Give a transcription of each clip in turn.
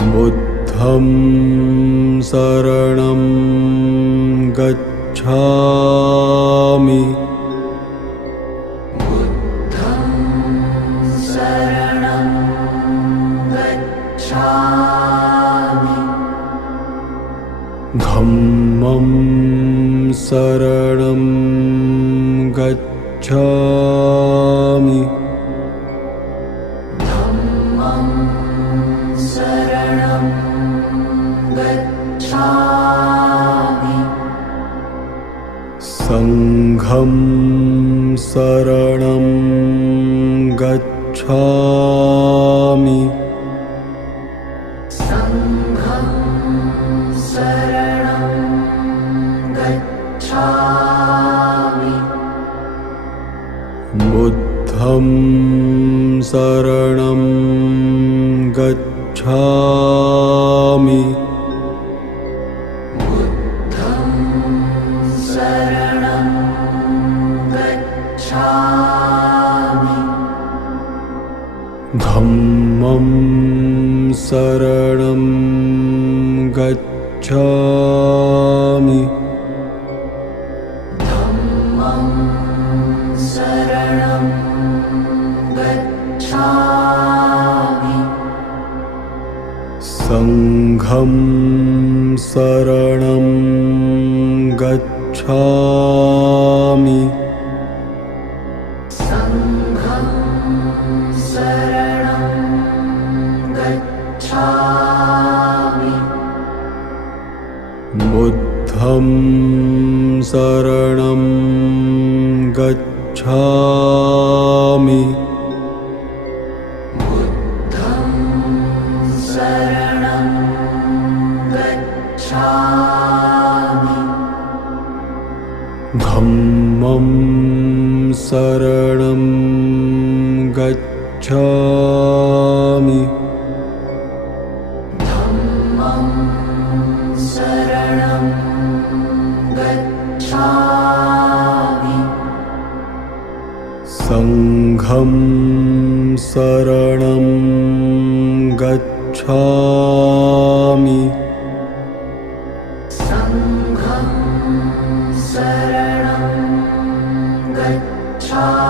बुद्धं शरणं गच्छामि। बुद्धं शरणं गच्छामि। धम्मं शरणं गच्छामि। धम्मं शरणं गच्छामि। संघं शरणं गच्छामि। संघं शरणं गच्छामि। बुद्धं शरणं गच्छामि। बुद्धं शरणं गच्छामि। धम्मं शरणं गच्छामि। धम्मं शरणं गच्छामि। संघं शरणं गच्छामि। संघं शरणं गच्छामि। बुद्धं शरणं गच्छामि। बुद्धं शरणं गच्छामि। धम्मं शरणं गच्छामि। धम्मं शरणं गच्छामि। संघं शरणं गच्छामि। संघं शरणं गच्छामि।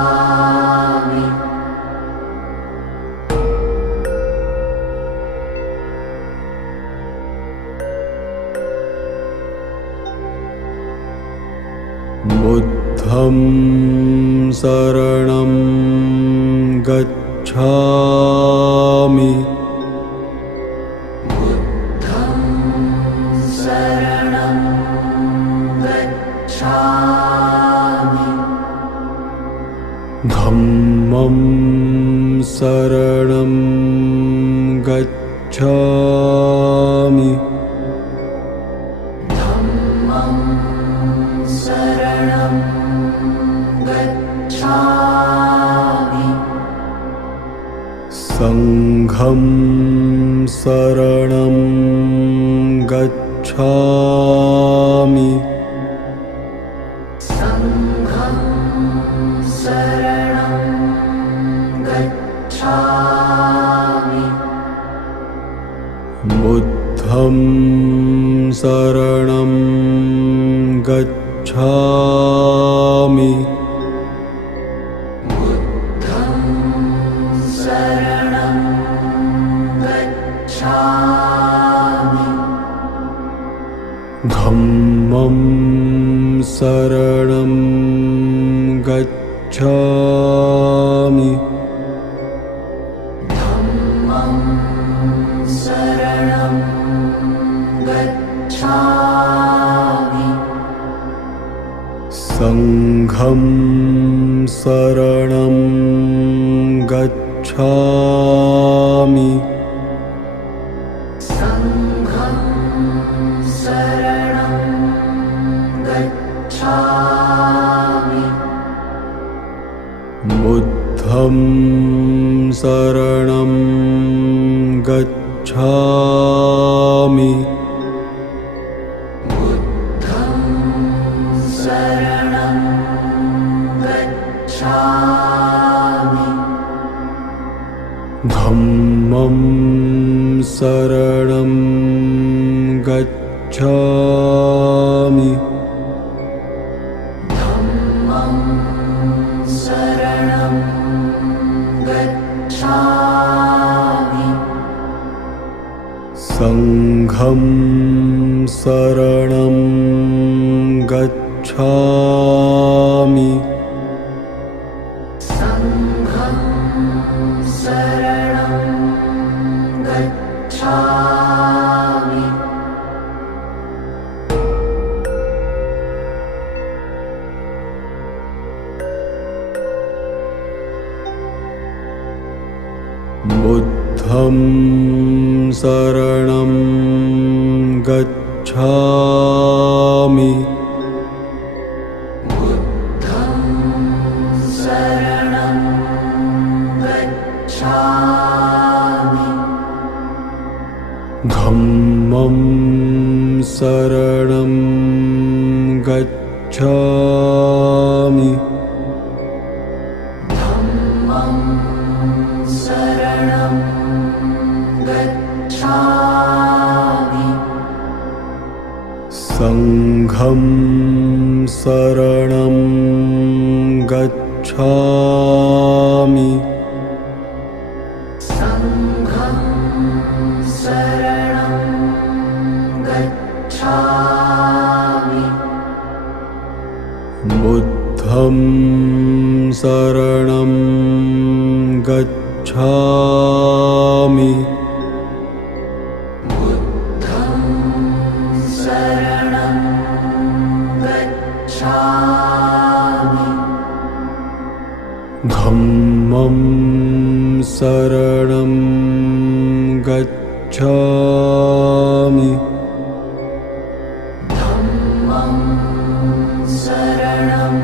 बुद्धं शरणं गच्छामि। बुद्धं शरणं गच्छामि। धम्मं शरणं गच्छामि। धम्मं शरणं गच्छामि। संघं शरणं गच्छामि। संघं शरणं गच्छामि। बुद्धं शरणं गच्छामि। बुद्धं शरणं गच्छामि। धम्मं शरणं गच्छामि। धम्मं शरणं गच्छामि। संघं शरणं गच्छामि संघं शरणं गच्छामि बुद्धं शरणं गच्छामि बुद्धं शरणं गच्छामि धम्मं शरणं गच्छामि धम्मं शरणं गच्छामि संघं शरणं गच्छामि संघं शरणं गच्छामि बुद्धं शरणं गच्छामि बुद्धं शरणं गच्छामि धम्मं शरणं गच्छामि धम्मं शरणं गच्छामि संघं शरणं गच्छामि संघं शरणं गच्छामि बुद्धं शरणं गच्छामि बुद्धं शरणं गच्छामि धम्मं शरणं गच्छामि धम्मं शरणं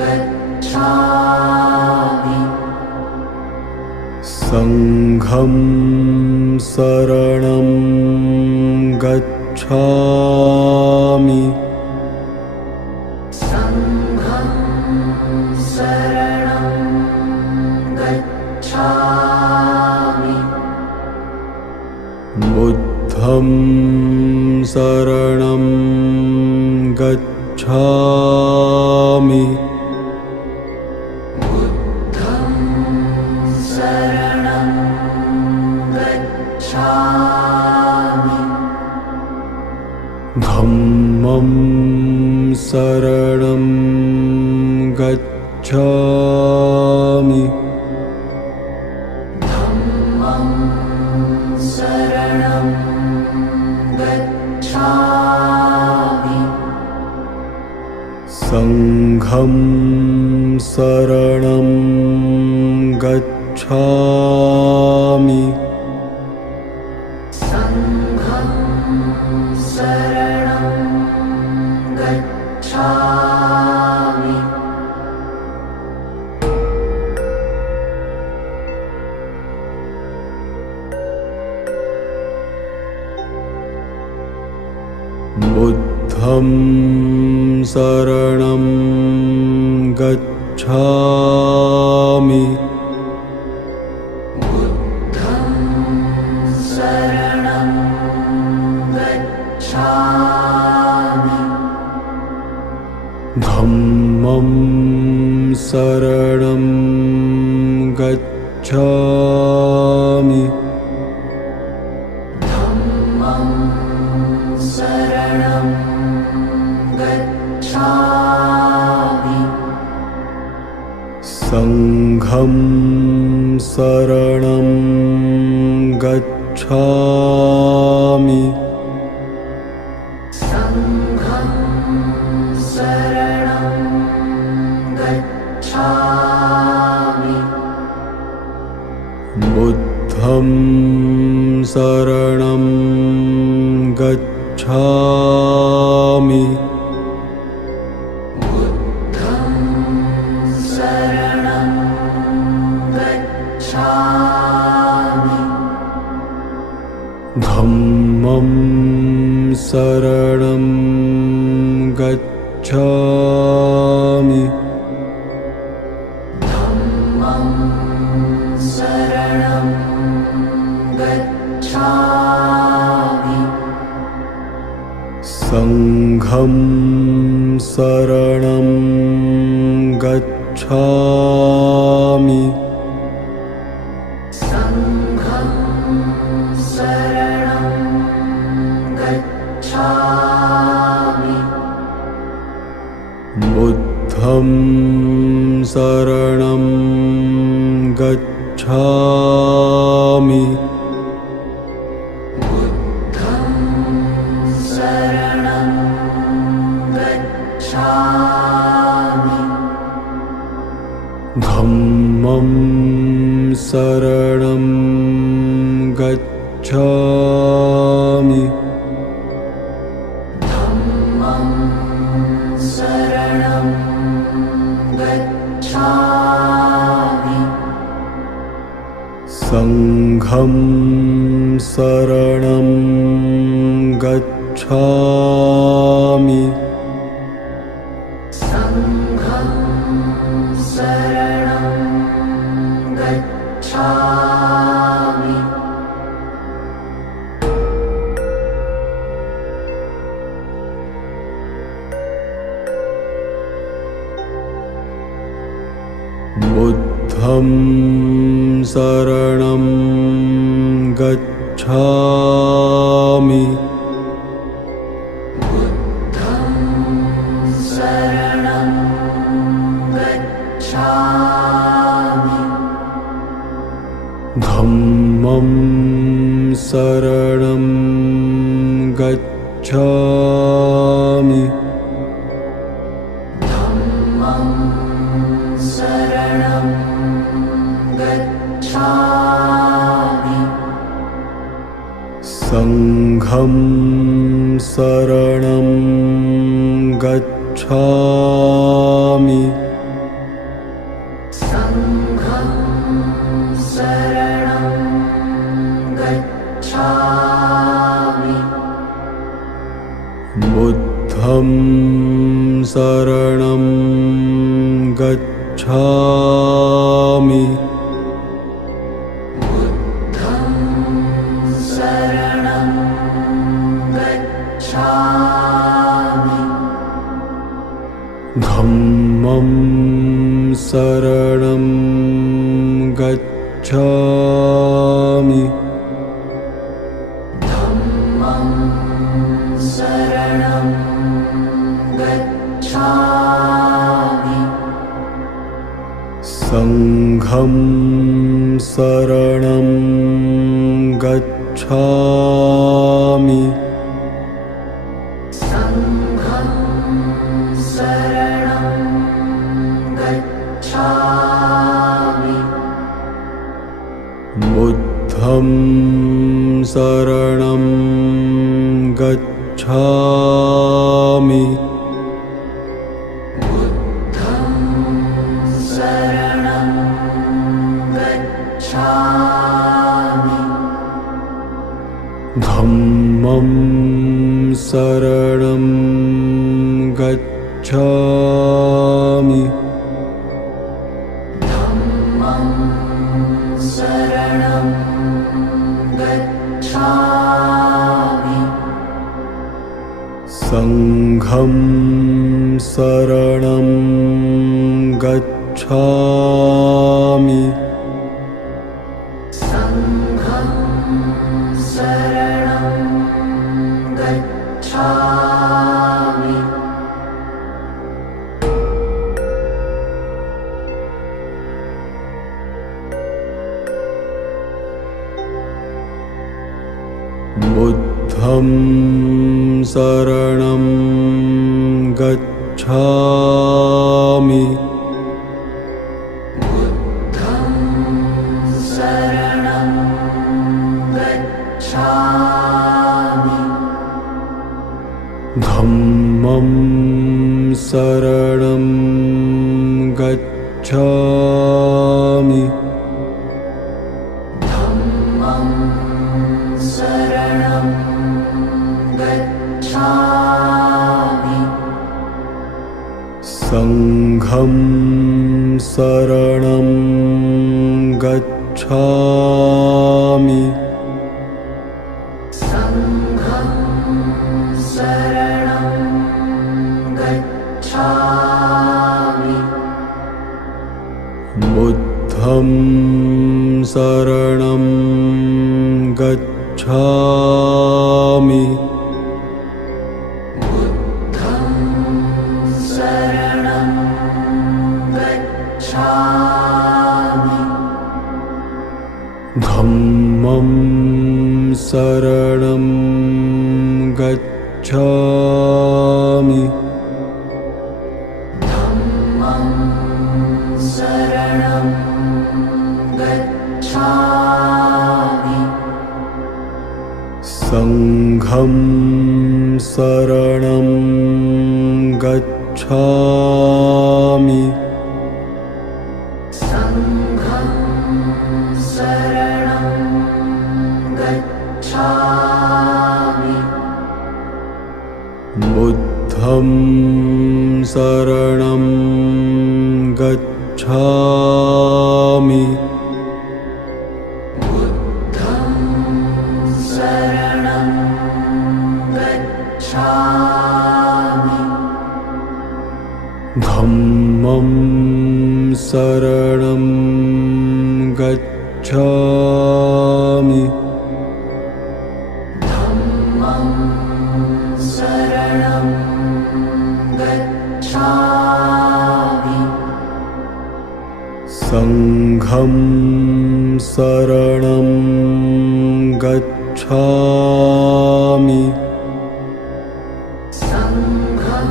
गच्छामि संघं शरणं गच्छामि संघं शरणं गच्छामि बुद्धं शरणं गच्छामि बुद्धं शरणं गच्छामि धम्मं शरणं गच्छामि धम्मं शरणं गच्छामि संघं शरणं गच्छामि संघं शरणं गच्छामि बुद्धं शरणं गच्छामि बुद्धं शरणं गच्छामि धम्मं शरणं गच्छामि धम्मं शरणं गच्छामि संघं शरणं गच्छामि संघं शरणं शरणं गच्छामि धम्मं शरणं गच्छामि संघं शरणं गच्छामि संघं शरणं गच्छामि बुद्धं शरणं गच्छामि बुद्धं शरणं गच्छामि धम्मं शरणं गच्छामि धम्मं शरणं गच्छामि संघं शरणं गच्छामि संघं शरणं गच्छामि बुद्धं शरणं गच्छामि बुद्धं शरणं गच्छामि धम्मं शरणं गच्छामि धम्मं शरणं गच्छामि संघं शरणं गच्छामि संघं शरणं गच्छामि बुद्धं शरणं गच्छामि बुद्धं शरणं गच्छामि धम्मं शरणं गच्छामि धम्मं शरणं गच्छामि संघं शरणं गच्छामि संघं शरणं गच्छामि बुद्धं शरणं गच्छामि बुद्धं शरणं गच्छामि धम्मं शरणं गच्छामि धम्मं शरणं गच्छामि संघं शरणं गच्छामि संघं शरणं गच्छामि बुद्धं शरणं गच्छामि बुद्धं शरणं गच्छामि धम्मं शरणं गच्छामि धम्मं शरणं गच्छामि संघं शरणं गच्छामि संघं शरणं गच्छामि बुद्धं शरणं गच्छामि बुद्धं शरणं गच्छामि धम्मं शरणं गच्छामि धम्मं शरणं गच्छामि संघं शरणं गच्छामि संघं शरणं गच्छामि बुद्धं शरणं गच्छामि बुद्धं शरणं गच्छामि धम्मं शरणं गच्छामि धम्मं शरणं गच्छामि संघं शरणं गच्छामि संघं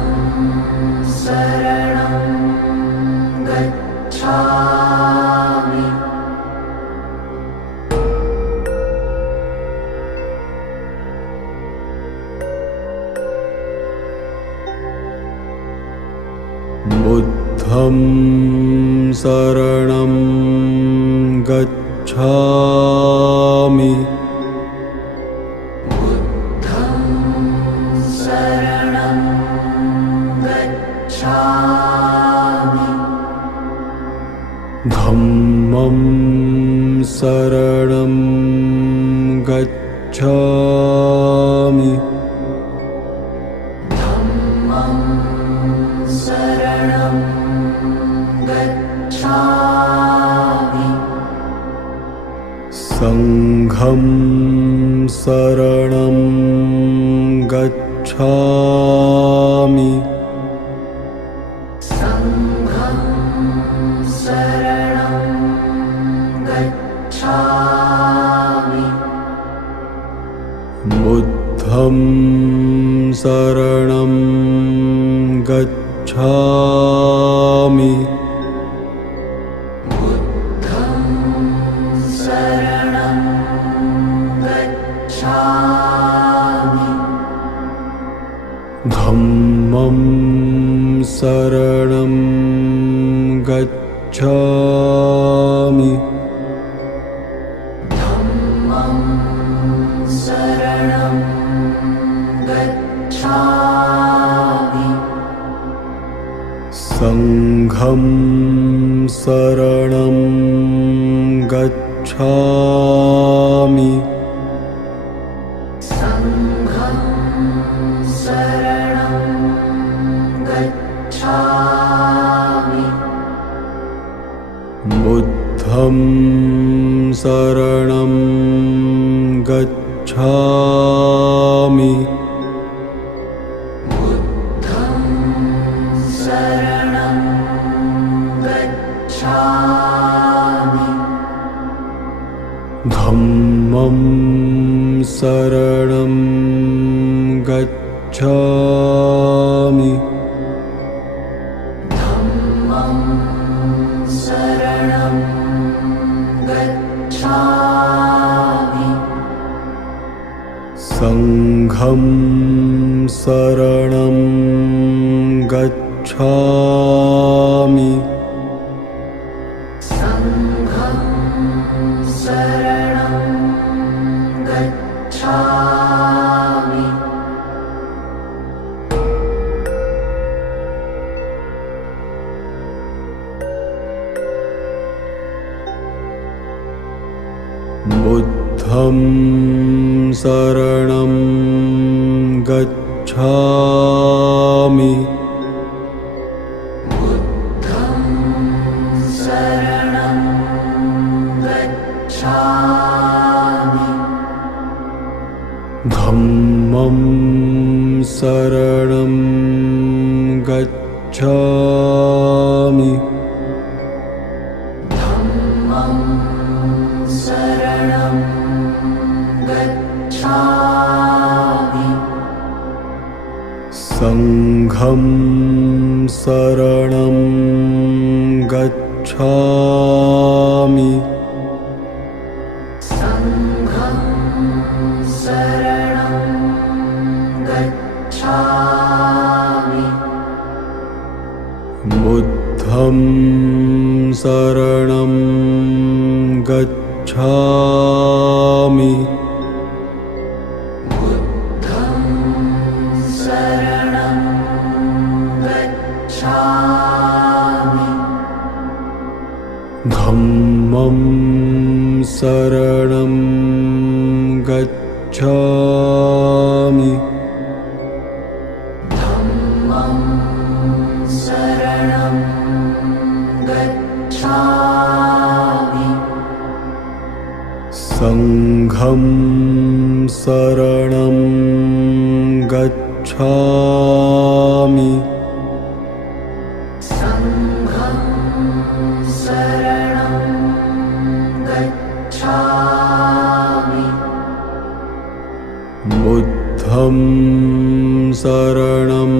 शरणं गच्छामि बुद्धं शरणं गच्छामि बुद्धं शरणं गच्छामि धम्मं शरणं गच्छामि धम्मं शरणं गच्छामि संघं शरणं गच्छामि संघं शरणं गच्छामि बुद्धं शरणं गच्छामि बुद्धं शरणं गच्छामि धम्मं शरणं गच्छामि धम्मं शरणं गच्छामि संघं शरणं गच्छामि संघं शरणं गच्छामि बुद्धं शरणं गच्छामि बुद्धं शरणं गच्छामि धम्मं शरणं गच्छामि धम्मं शरणं गच्छामि संघं शरणं गच्छामि संघं शरणं गच्छामि बुद्धं शरणं गच्छामि बुद्धं शरणं गच्छामि धम्मं शरणं गच्छामि धम्मं शरणं गच्छामि संघं शरणं गच्छामि संघं शरणं गच्छामि बुद्धं शरणं गच्छामि बुद्धं शरणं गच्छामि धम्मं शरणं गच्छामि धम्मं शरणं गच्छामि संघं शरणं गच्छामि संघं शरणं गच्छामि बुद्धं शरणं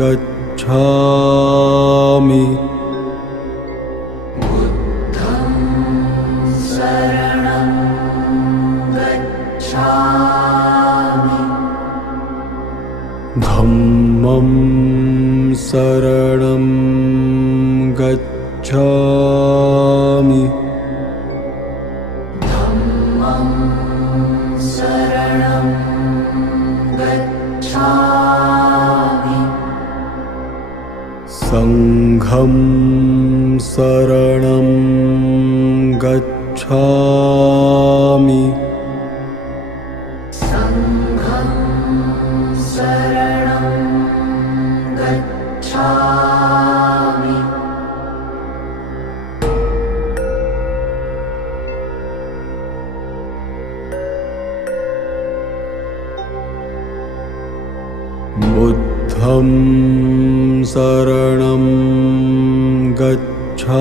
गच्छामि बुद्धं शरणं गच्छामि धम्मं शरणं गच्छामि धम्मं शरणं गच्छामि संघं शरणं गच्छामि संघं शरणं गच्छामि बुद्धं शरणं गच्छामि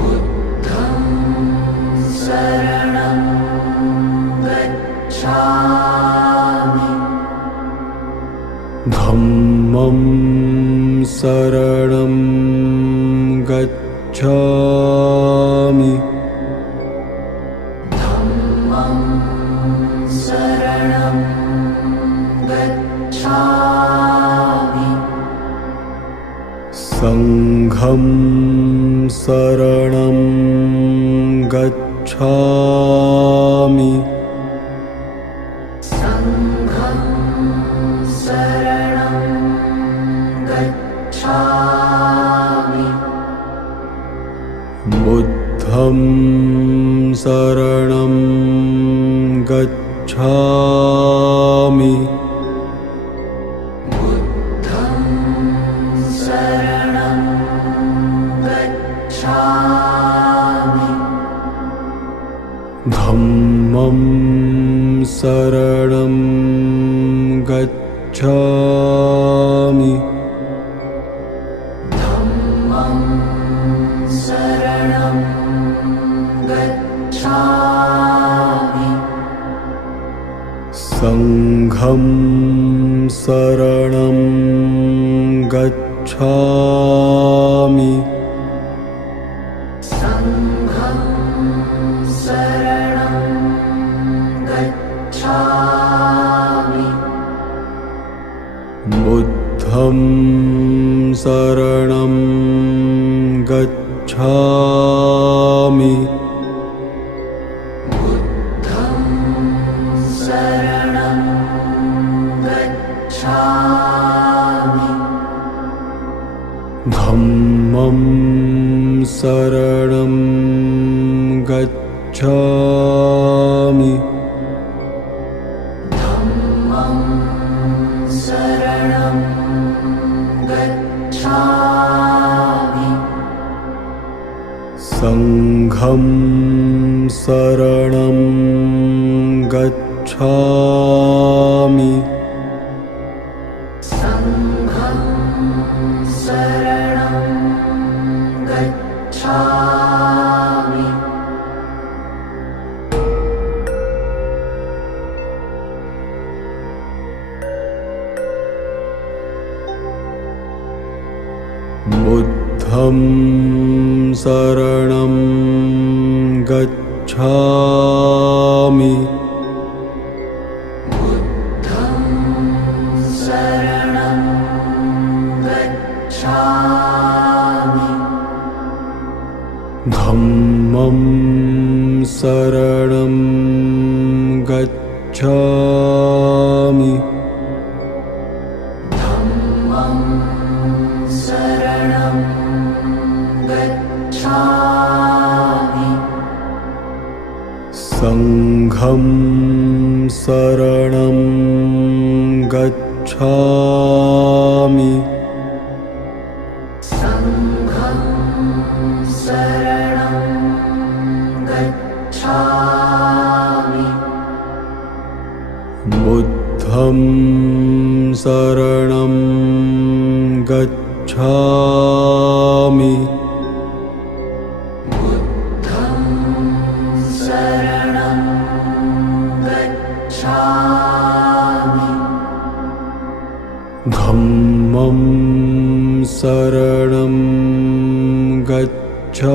बुद्धं शरणं गच्छामि धम्मं शरणं गच्छामि धम्मं शरणं गच्छामि संघं शरणं गच्छामि संघं शरणं गच्छामि बुद्धं शरणं गच्छामि बुद्धं शरणं गच्छामि। धम्मं शरणं गच्छामि धम्मं शरणं गच्छामि संघं शरणं गच्छामि संघं शरणं गच्छामि बुद्धं शरणं गच्छामि बुद्धं शरणं गच्छामि धम्मं शरणं गच्छामि धम्मं शरणं गच्छामि संघं शरणं गच्छामि संघं शरणं गच्छामि बुद्धं शरणं गच्छामि बुद्धं शरणं गच्छामि धम्मं शरणं गच्छामि धम्मं शरणं गच्छामि संघं शरणं गच्छामि संघं शरणं गच्छामि बुद्धं शरणं गच्छामि बुद्धं शरणं गच्छामि धम्मं शरणं गच्छामि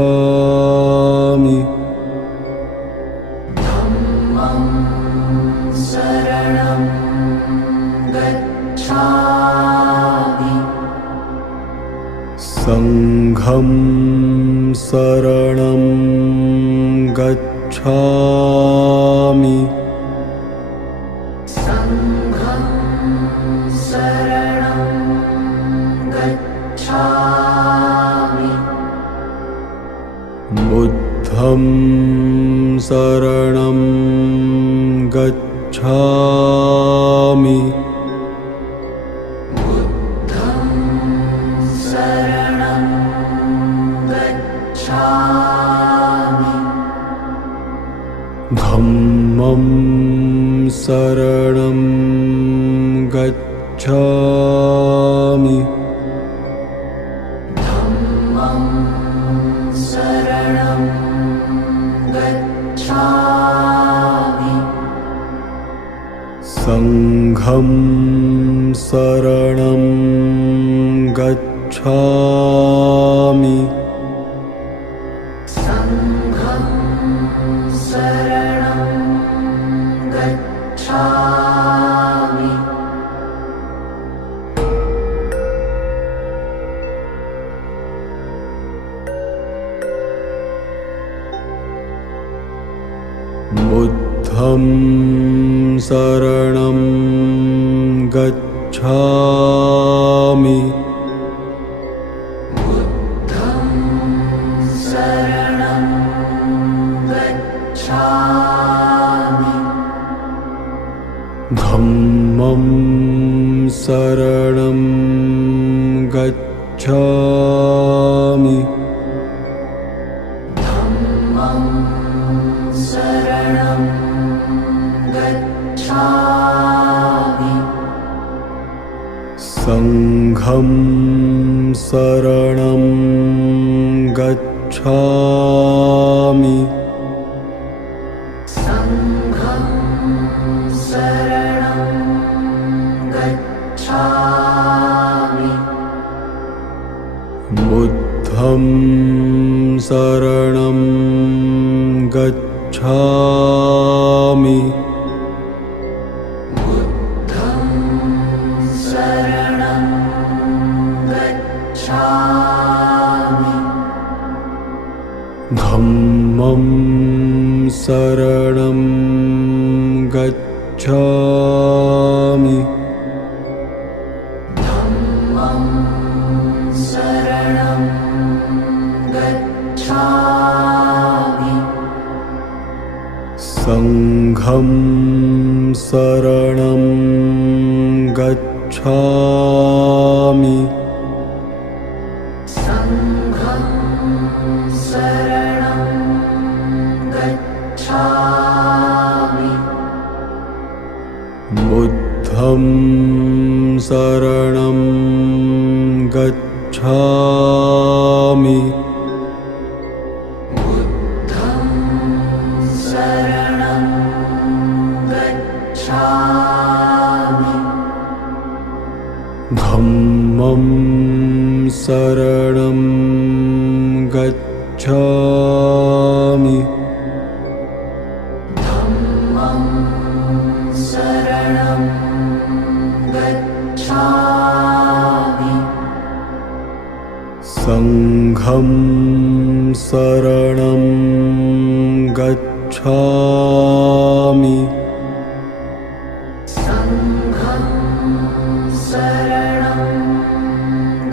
धम्मं शरणं गच्छामि संघं शरणं गच्छामि संघं शरणं गच्छामि बुद्धं शरणं गच्छामि बुद्धं शरणं गच्छामि धम्मं शरणं गच्छामि धम्मं शरणं गच्छामि संघं शरणं गच्छामि संघं शरणं गच्छामि बुद्धं शरणं गच्छामि बुद्धं शरणं गच्छामि धम्मं शरणं गच्छामि धम्मं शरणं गच्छामि संघं शरणं गच्छामि संघं शरणं गच्छामि बुद्धं शरणं गच्छामि बुद्धं शरणं गच्छामि धम्मं शरणं गच्छामि धम्मं शरणं गच्छामि गच्छामि संघं शरणं गच्छामि संघं शरणं गच्छामि बुद्धं शरणं गच्छामि बुद्धं शरणं गच्छामि धम्मं शरणं गच्छामि धम्मं शरणं गच्छामि संघं शरणं गच्छामि संघं शरणं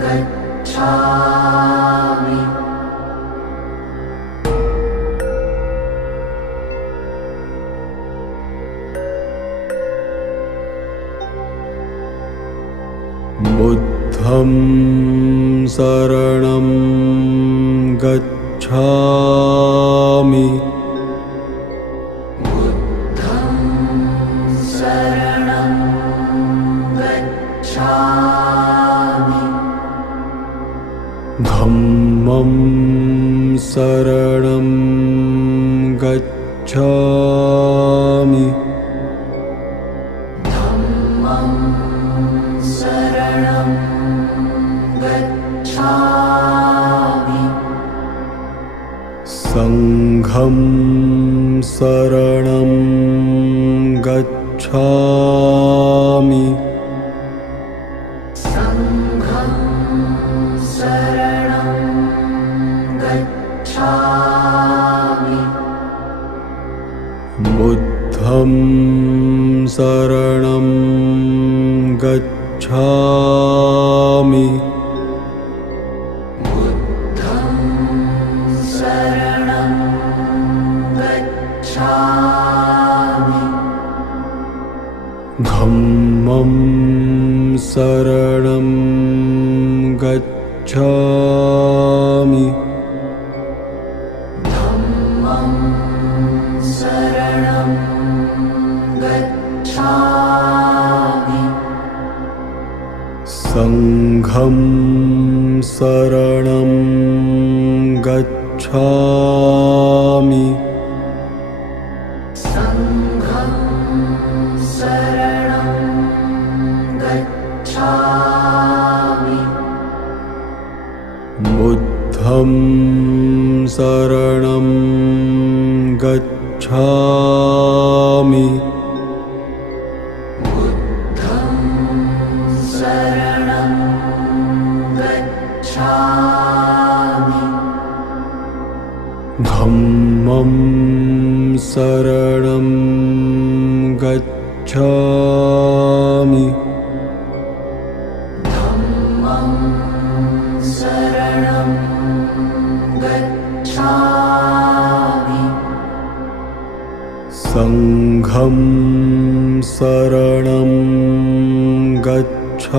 गच्छामि बुद्धं शरणं गच्छामि बुद्धं शरणं गच्छामि धम्मं शरणं गच्छामि धम्मं शरणं गच्छामि संघं शरणं गच्छामि संघं शरणं गच्छामि बुद्धं शरणं गच्छामि बुद्धं शरणं गच्छामि धम्मं शरणं गच्छामि धम्मं शरणं गच्छामि संघं शरणं गच्छामि संघं शरणं गच्छामि बुद्धं शरणं गच्छामि बुद्धं शरणं गच्छामि धम्मं शरणं गच्छामि धम्मं शरणं गच्छामि संघं शरणं गच्छामि